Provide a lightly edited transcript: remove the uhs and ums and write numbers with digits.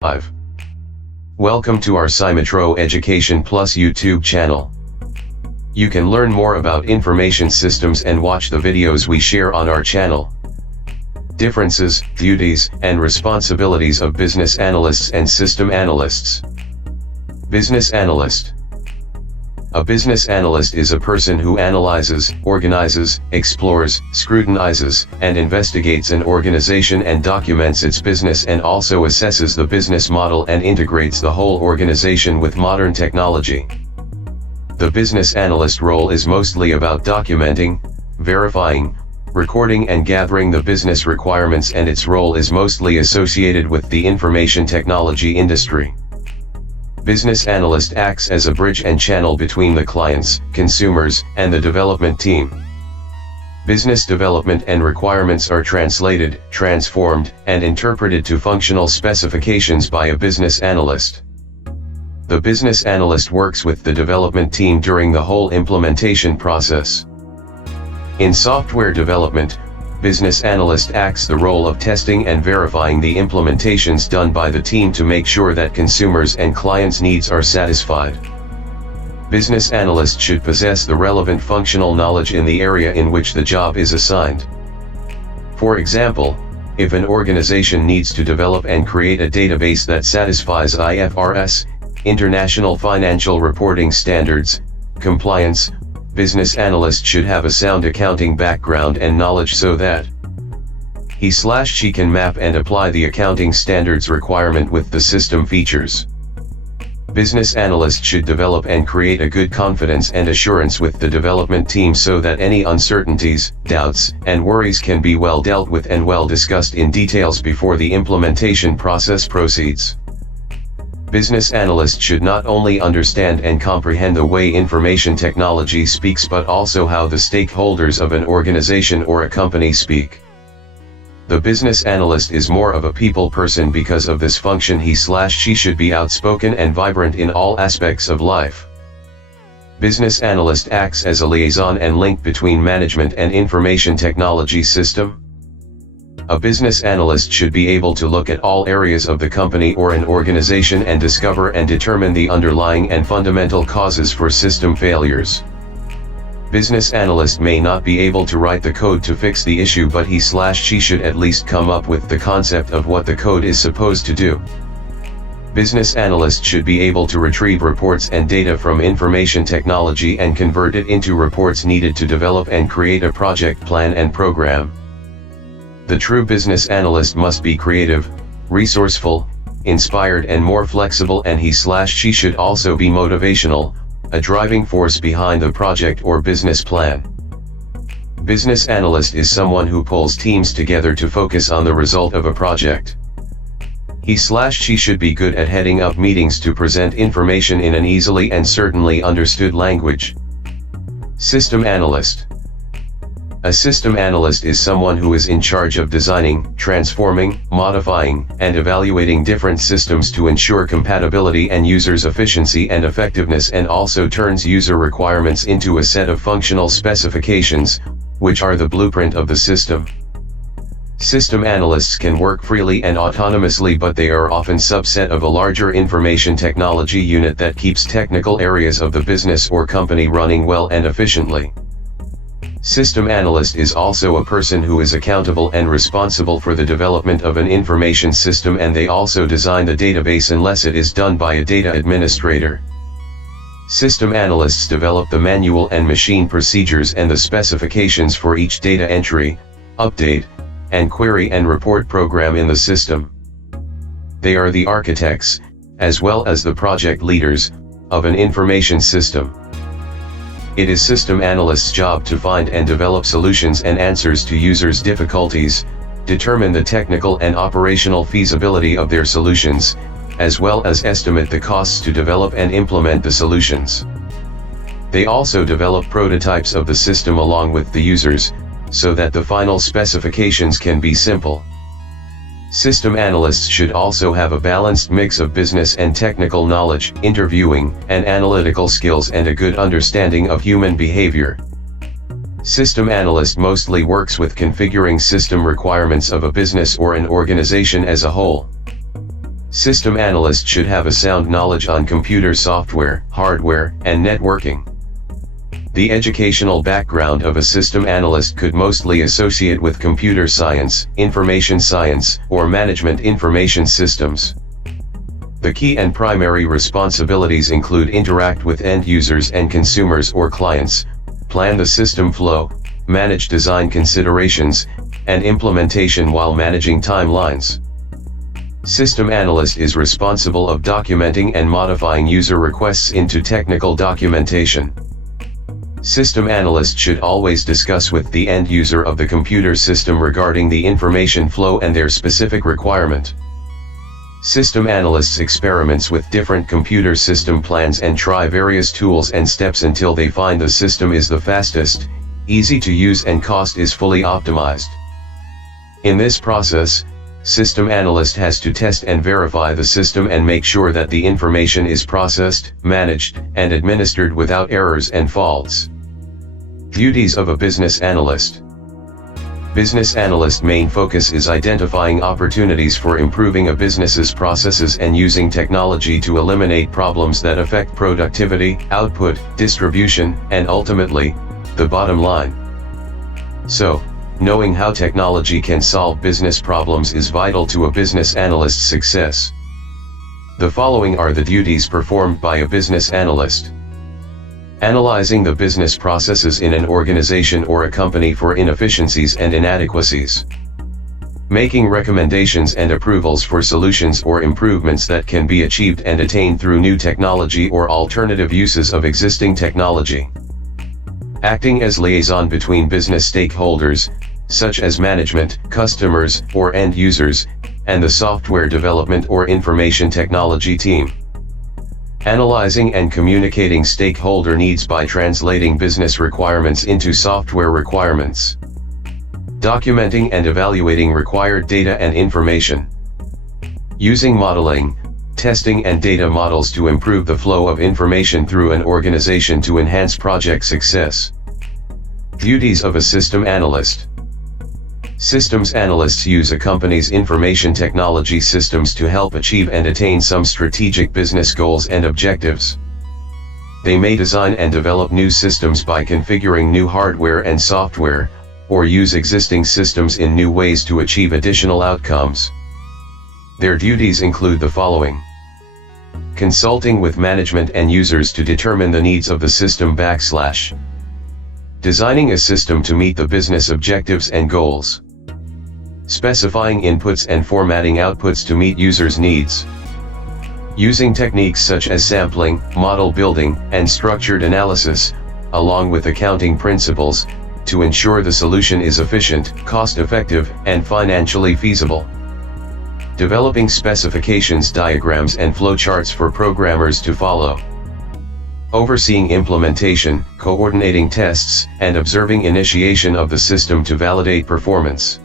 5. Welcome to our Symetro Education Plus YouTube channel. You can learn more about information systems and watch the videos we share on our channel. Differences, duties, and responsibilities of business analysts and system analysts. Business analyst. A business analyst is a person who analyzes, organizes, explores, scrutinizes, and investigates an organization and documents its business and also assesses the business model and integrates the whole organization with modern technology. The business analyst role is mostly about documenting, verifying, recording and gathering the business requirements, and its role is mostly associated with the information technology industry. Business analyst acts as a bridge and channel between the clients, consumers, and the development team. Business development and requirements are translated, transformed, and interpreted to functional specifications by a business analyst. The business analyst works with the development team during the whole implementation process. In software development, business analyst acts the role of testing and verifying the implementations done by the team to make sure that consumers' and clients' needs are satisfied. Business analyst should possess the relevant functional knowledge in the area in which the job is assigned. For example, if an organization needs to develop and create a database that satisfies IFRS, International Financial Reporting Standards, compliance, business analyst should have a sound accounting background and knowledge so that he/she can map and apply the accounting standards requirement with the system features. Business analyst should develop and create a good confidence and assurance with the development team so that any uncertainties, doubts, and worries can be well dealt with and well discussed in details before the implementation process proceeds. Business analyst should not only understand and comprehend the way information technology speaks but also how the stakeholders of an organization or a company speak. The business analyst is more of a people person because of this function. He/she should be outspoken and vibrant in all aspects of life. Business analyst acts as a liaison and link between management and information technology system. A business analyst should be able to look at all areas of the company or an organization and discover and determine the underlying and fundamental causes for system failures. Business analyst may not be able to write the code to fix the issue, but he/she should at least come up with the concept of what the code is supposed to do. Business analyst should be able to retrieve reports and data from information technology and convert it into reports needed to develop and create a project plan and program. The true business analyst must be creative, resourceful, inspired and more flexible, and he/she should also be motivational, a driving force behind the project or business plan. Business analyst is someone who pulls teams together to focus on the result of a project. He/she should be good at heading up meetings to present information in an easily and certainly understood language. System analyst. A system analyst is someone who is in charge of designing, transforming, modifying, and evaluating different systems to ensure compatibility and users' efficiency and effectiveness, and also turns user requirements into a set of functional specifications, which are the blueprint of the system. System analysts can work freely and autonomously, but they are often subset of a larger information technology unit that keeps technical areas of the business or company running well and efficiently. System analyst is also a person who is accountable and responsible for the development of an information system, and they also design the database unless it is done by a data administrator. System analysts develop the manual and machine procedures and the specifications for each data entry, update, and query and report program in the system. They are the architects, as well as the project leaders, of an information system. It is system analysts' job to find and develop solutions and answers to users' difficulties, determine the technical and operational feasibility of their solutions, as well as estimate the costs to develop and implement the solutions. They also develop prototypes of the system along with the users, so that the final specifications can be simple. System analysts should also have a balanced mix of business and technical knowledge, interviewing and analytical skills, and a good understanding of human behavior. System analyst mostly works with configuring system requirements of a business or an organization as a whole. System analysts should have a sound knowledge on computer software, hardware, and networking. The educational background of a system analyst could mostly associate with computer science, information science, or management information systems. The key and primary responsibilities include interact with end users and consumers or clients, plan the system flow, manage design considerations, and implementation while managing timelines. System analyst is responsible of documenting and modifying user requests into technical documentation. System analyst should always discuss with the end user of the computer system regarding the information flow and their specific requirement. System analysts experiments with different computer system plans and try various tools and steps until they find the system is the fastest, easy to use and cost is fully optimized. In this process, system analyst has to test and verify the system and make sure that the information is processed, managed, and administered without errors and faults. Duties of a business analyst. Business analyst main focus is identifying opportunities for improving a business's processes and using technology to eliminate problems that affect productivity, output, distribution, and ultimately, the bottom line. So, knowing how technology can solve business problems is vital to a business analyst's success. The following are the duties performed by a business analyst. Analyzing the business processes in an organization or a company for inefficiencies and inadequacies. Making recommendations and approvals for solutions or improvements that can be achieved and attained through new technology or alternative uses of existing technology. Acting as liaison between business stakeholders, such as management, customers, or end users, and the software development or information technology team. Analyzing and communicating stakeholder needs by translating business requirements into software requirements. Documenting and evaluating required data and information. Using modeling, testing and data models to improve the flow of information through an organization to enhance project success. Duties of a system analyst. Systems analysts use a company's information technology systems to help achieve and attain some strategic business goals and objectives. They may design and develop new systems by configuring new hardware and software, or use existing systems in new ways to achieve additional outcomes. Their duties include the following: consulting with management and users to determine the needs of the system / designing a system to meet the business objectives and goals. Specifying inputs and formatting outputs to meet users' needs. Using techniques such as sampling, model building, and structured analysis, along with accounting principles, to ensure the solution is efficient, cost-effective, and financially feasible. Developing specifications, diagrams, and flowcharts for programmers to follow. Overseeing implementation, coordinating tests, and observing initiation of the system to validate performance.